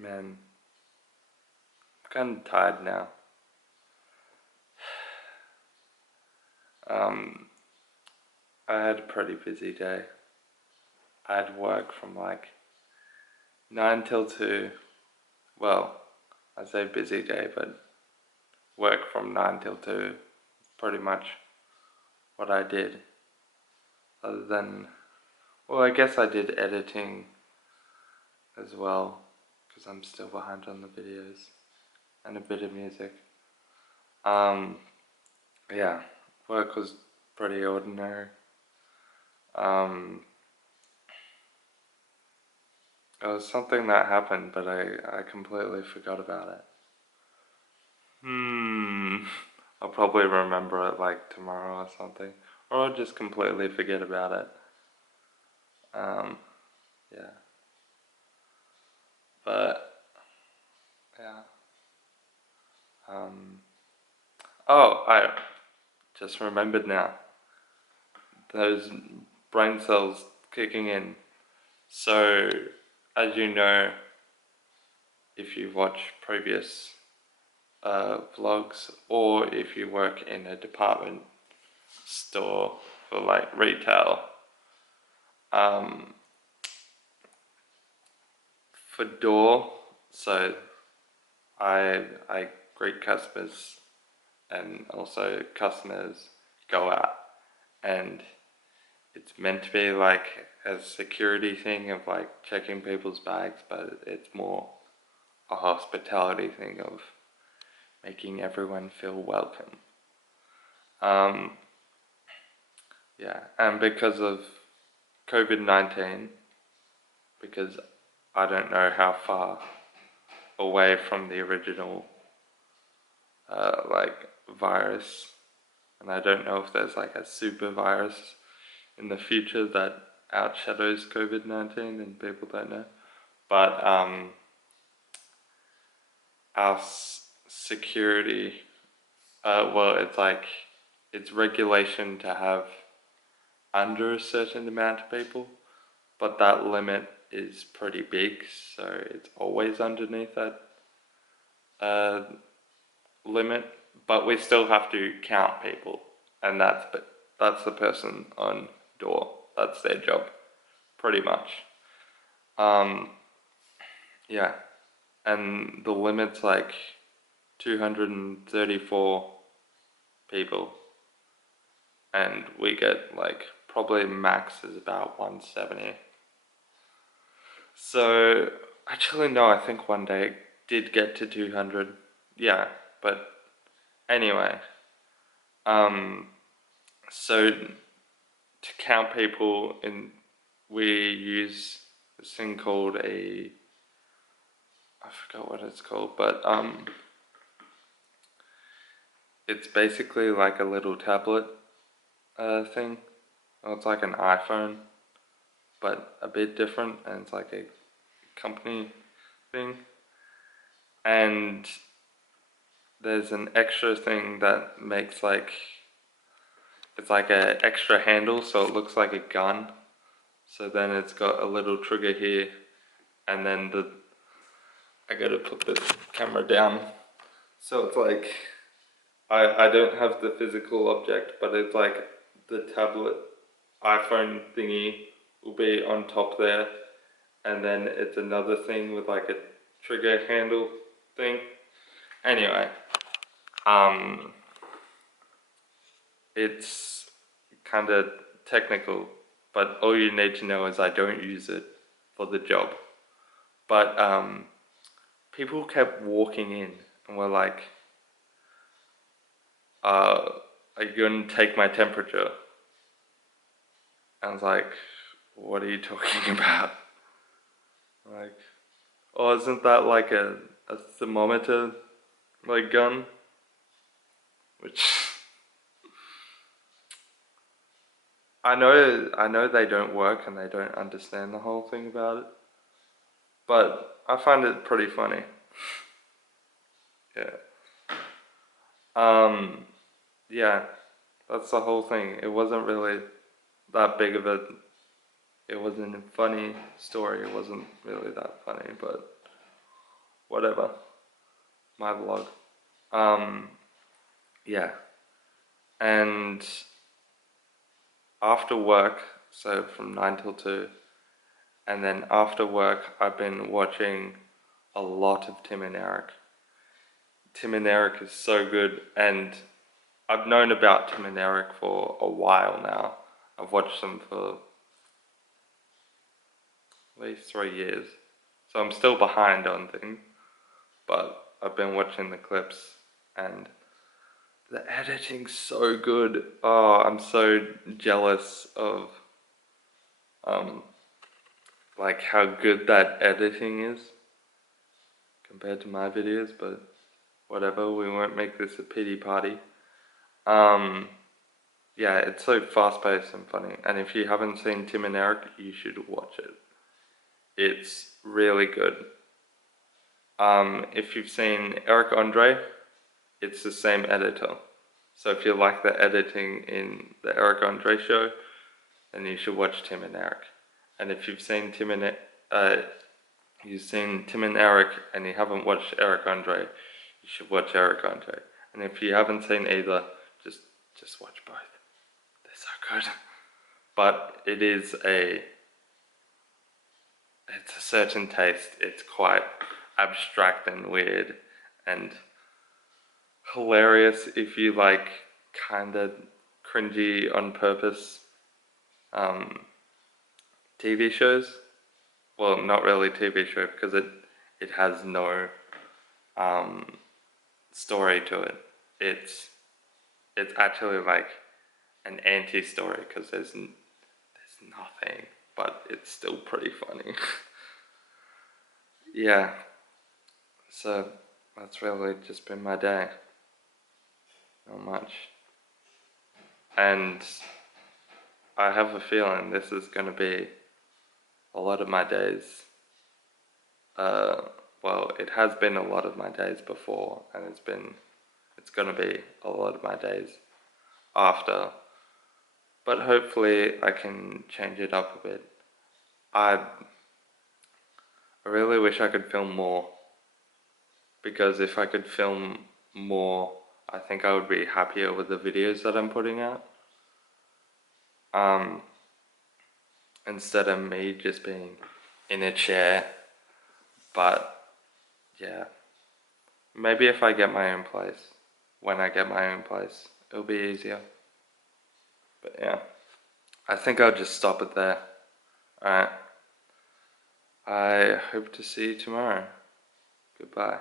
Man, I'm kind of tired now. Um, I had a pretty busy day. I had work from like 9 till 2. Well, I say busy day, but work from 9 till 2 is pretty much what I did. Other than, well, I guess I did editing as well, because I'm still behind on the videos, and a bit of music. Um, yeah, work was pretty ordinary. Um, it was something that happened, but I completely forgot about it. I'll probably remember it like tomorrow or something, or I'll just completely forget about it. Um, yeah, but yeah. Um, oh, I just remembered now. Those brain cells kicking in. So, as you know, if you watch previous vlogs, or if you work in a department store for like retail, um, for door, so I greet customers, and also customers go out, and it's meant to be like a security thing of like checking people's bags, but it's more a hospitality thing of making everyone feel welcome. Um, yeah, and because of COVID-19, because I don't know how far away from the original like virus, and I don't know if there's like a super virus in the future that outshadows COVID-19 and people don't know. But our security, well, it's like, it's regulation to have under a certain amount of people, but that limit is pretty big, so it's always underneath that uh, limit, but we still have to count people, and that's the person on door. That's their job, pretty much. Um, yeah, and the limit's like 234 people, and we get like probably max is about 170. So actually no, I think one day it did get to 200. Yeah, but anyway, um, so to count people in, we use this thing called a, I forgot what it's called, but it's basically like a little tablet thing. Well, it's like an iPhone, but a bit different, and it's like a company thing. And there's an extra thing that makes like, it's like a extra handle, so it looks like a gun. So then it's got a little trigger here, and then I gotta put the camera down. So it's like, I don't have the physical object, but it's like the tablet iPhone thingy will be on top there, and then it's another thing with like a trigger handle thing. Anyway, um, it's kind of technical, but all you need to know is I don't use it for the job. But people kept walking in and were like, are you going to take my temperature? I was like, what are you talking about? Like, oh, isn't that like a thermometer like gun? Which I know they don't work and they don't understand the whole thing about it, but I find it pretty funny. Yeah. Um, yeah, that's the whole thing. It wasn't really that big of a, it wasn't a funny story. It wasn't really that funny, but whatever, my vlog. Yeah, and after work, so from 9 till 2, and then after work, I've been watching a lot of Tim and Eric. Tim and Eric is so good, and I've known about Tim and Eric for a while now. I've watched them for at least 3 years, so I'm still behind on things, but I've been watching the clips, and the editing's so good. Oh, I'm so jealous of um like how good that editing is compared to my videos, but whatever, we won't make this a pity party. Yeah, it's so fast-paced and funny, and if you haven't seen Tim and Eric, you should watch it. It's really good. If you've seen Eric Andre, it's the same editor. So if you like the editing in the Eric Andre show, then you should watch Tim and Eric. And if you've seen Tim and Eric and you haven't watched Eric Andre, you should watch Eric Andre. And if you haven't seen either, just watch both. They're so good. But it's a certain taste. It's quite abstract and weird and hilarious if you like kinda cringy on purpose TV shows. Well, not really TV show because it has no story to it. It's actually like an anti-story because there's nothing, but it's still pretty funny. Yeah, so that's really just been my day. Not much. And I have a feeling this is going to be a lot of my days. Well, it has been a lot of my days before, and it's going to be a lot of my days after. But hopefully I can change it up a bit. I really wish I could film more, because if I could film more, I think I would be happier with the videos that I'm putting out. Instead of me just being in a chair. But yeah, maybe if I get my own place, when I get my own place, it'll be easier. But yeah, I think I'll just stop it there. Alright, I hope to see you tomorrow. Goodbye.